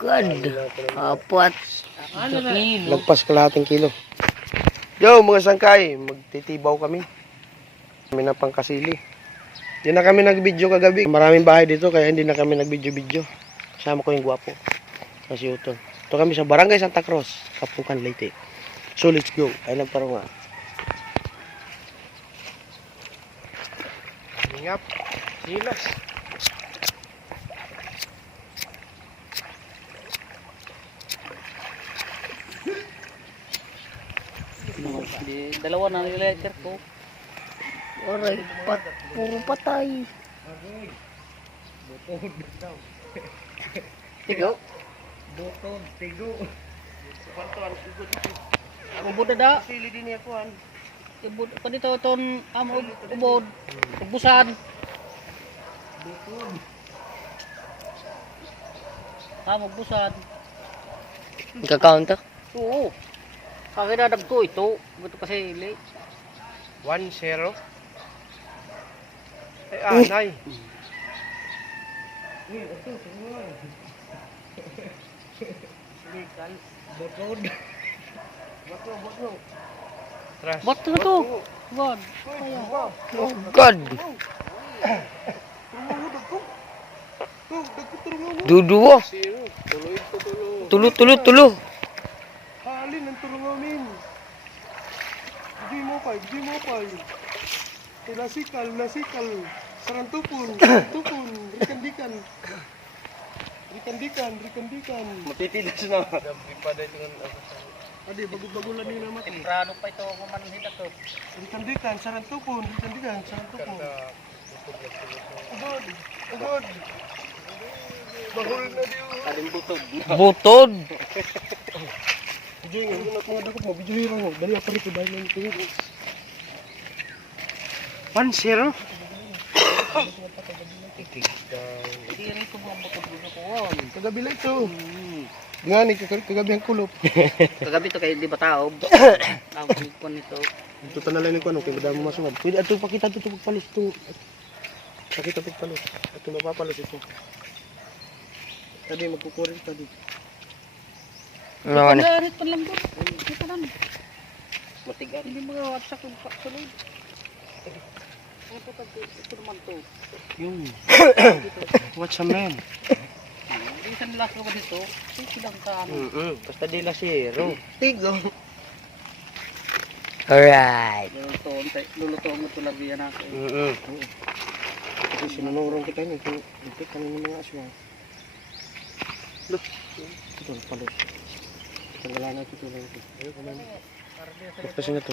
God. Apat. Lagpas kalahating kilo. Yo, mga sangkay, magtitibaw kami. Kami na pangkasili. Hindi na kami nag-video kagabi. Maraming bahay dito kaya hindi na kami nag-video-video. Kasama ko yung gwapo. Kasi Uton. Ito kami sa Barangay Santa Cruz, Kapukan, Leyte. So let's go. Ay nagparunga. Hingap. Silas. Di, dalawa na nila ko. Aray, pat, puro patay. Tigo. Ubod na da. Sili din niya kuhan. Ubod pa dito ton am ub- ubod. Ubusan. Am ubusan. Ika-count ah. Oo. Kakinadag ko ito. Buto kasi late. 1-0. Ay, anay. Botod. Bato, bato. Tras. Ba't na to? Wag. Oh God. Duduwa. Tulo. Tulo, tulo, tulo. Halin ang tulong namin. Di mo pa, di mo pa. Nasikal, nasikal. Sarantupon, sarantupon. Rikandikan. Rikandikan, rikandikan. Matitilas na. Dampi pa dahil ng Adi, bago-bago lang nila mati. Temprano pa ito kumanhid to. Rikandikan, sarantupon, rikandikan, sarantupon. Ugod, ugod. Bahul na diyo. Kaling butod. Butod. Video nga, mga dakot mo, nga mo. Dali ako rito dahil nang tingin. 1-0. Hindi rin ko mga butod dito ko. Kagabi lang ito. Nga ni, kag- kagabi ang kulop. Kagabi to kay di ba tao? Ang ko nito. Ito tanala ni ko ano, kaya mo masungad. Pwede ato pakita dito pagpalos ito. Pakita pagpalos. Ito mapapalos ito. Tadi magkukurin tadi. Ano, ano. Garit pa lang. Matigan. Hindi mga wagsak yung sunod. Ito to, ito naman to. Yung. What's a man? Sa nila ko ba dito? Ito silang ka ano. Mm Basta di la zero. Tigo. Alright. Lulutoon, lulutoon mo ito lang yan ako. Mm Kasi sinunurong kita niya. Ito, ito kanina mga aswang. Loh. Ito, palos. Tanggalan natin ito lang ito. Ayun, kumain. Pagpasin na ito.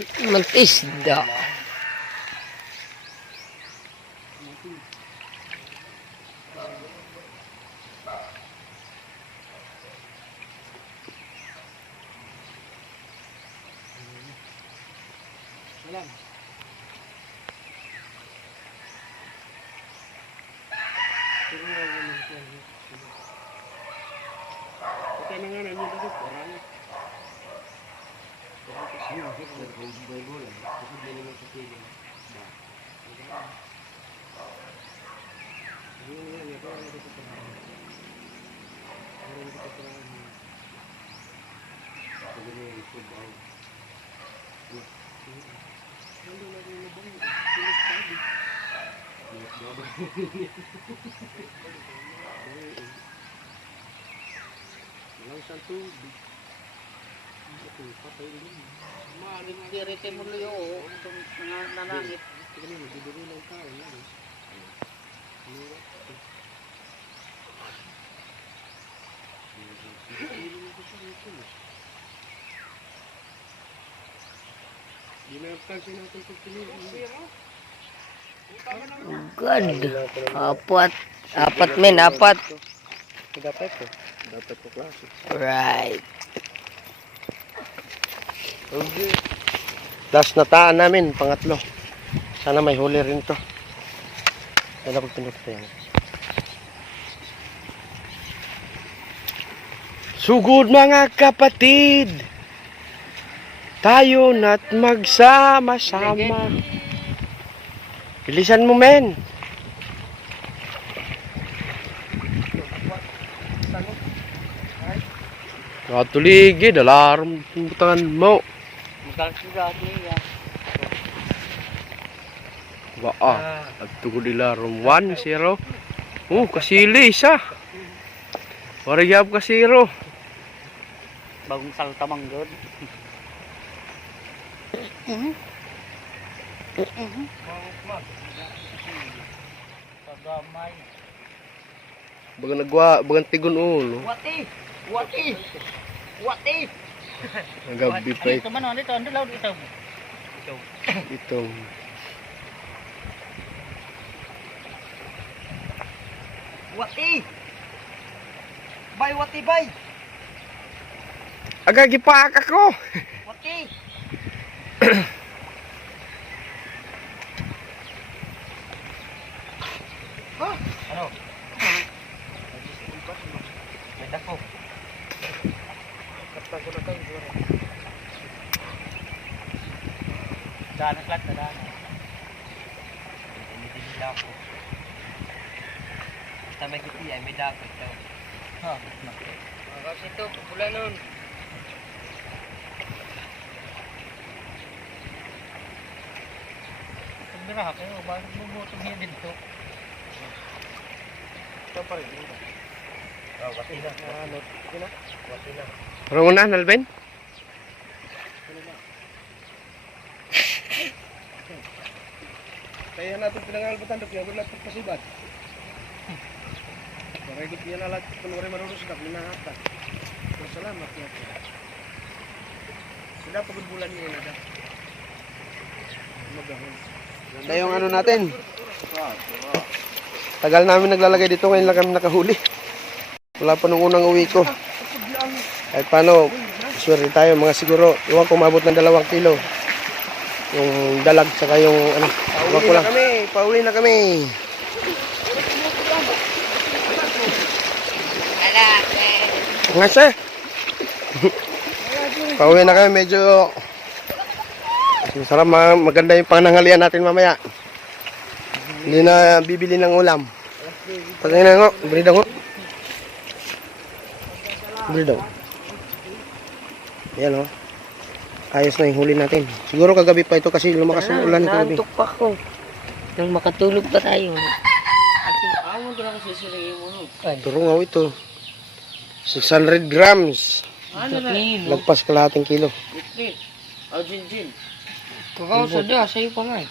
Mag-isda. Okay na nga na niya dapat parang. Walang saan tubig. Ito, patay din. Maaaring direte mo liyo. Itong mga nanangit. Ito kanina, bibili lang ito, eh. Good. Apat. Apat men, apat. Dapat po. Dapat po klase. Right. Okay. Last na taan namin, pangatlo. Sana may huli rin to. Sana pag pinot yan. Sugod mga kapatid! Tayo na't magsama-sama. Bilisan mo, men! Katuligid, alarm butangan mo. Magkakasugat niya. Waa, nagtugod nila rum 1, 0. Oh, kasili isa. Warigap ka 0. Bagong salta manggod. Pagamay. Baga nagwa, baga tigon ulo. Wati! Wati! Wati! Nagabi pa Dito man, dito, dito, dito. Ito. itong. Wati! Bay, wati, bay! Aga, gipaak ako. Wati! ha? Ano? May dako. Kapta ko na kayo. Daan ang klat na daan. Hindi dako. Sa may kuti ay may dako ito. Ha? Kasi ito, pupula nun. Pagdara ka kayo, bakit bubutong niya dito? Ito pa rin. Oh, kasi na. Ano? Kasi na. Parang una, Nalben? Kaya natin pinangalbatan dok, wala pagpasubad. Kaya di kaya nalat kung wala marunong sa dok, minahata. Salamat ya. Sudah pagod bulan niya na. Magahon. Ganda yung ano natin. Tagal namin naglalagay dito, ngayon lang kami nakahuli. Wala pa nung unang uwi ko. Kahit paano, sure tayo mga siguro, iwan ko maabot ng dalawang kilo. Yung dalag saka yung ano, iwan ko lang. kami, pauwi na kami. Nga sir. pauwi na kami, medyo Masarap, ma- maganda yung pananghalian natin mamaya. Hindi na bibili ng ulam. Patay na nga, bili daw. Bili daw. Yan o. Ayos na yung huli natin. Siguro kagabi pa ito kasi lumakas yung ulan kagabi. Naantok pa ko. Nang makatulog pa tayo. Awon ko na kasi sila yung ano. Ako ito. 600 grams. Ano na? Lagpas kalahating kilo. Wait, wait. Oh, Jin Jin. Kakaw sa da, sa'yo pa nga. eh.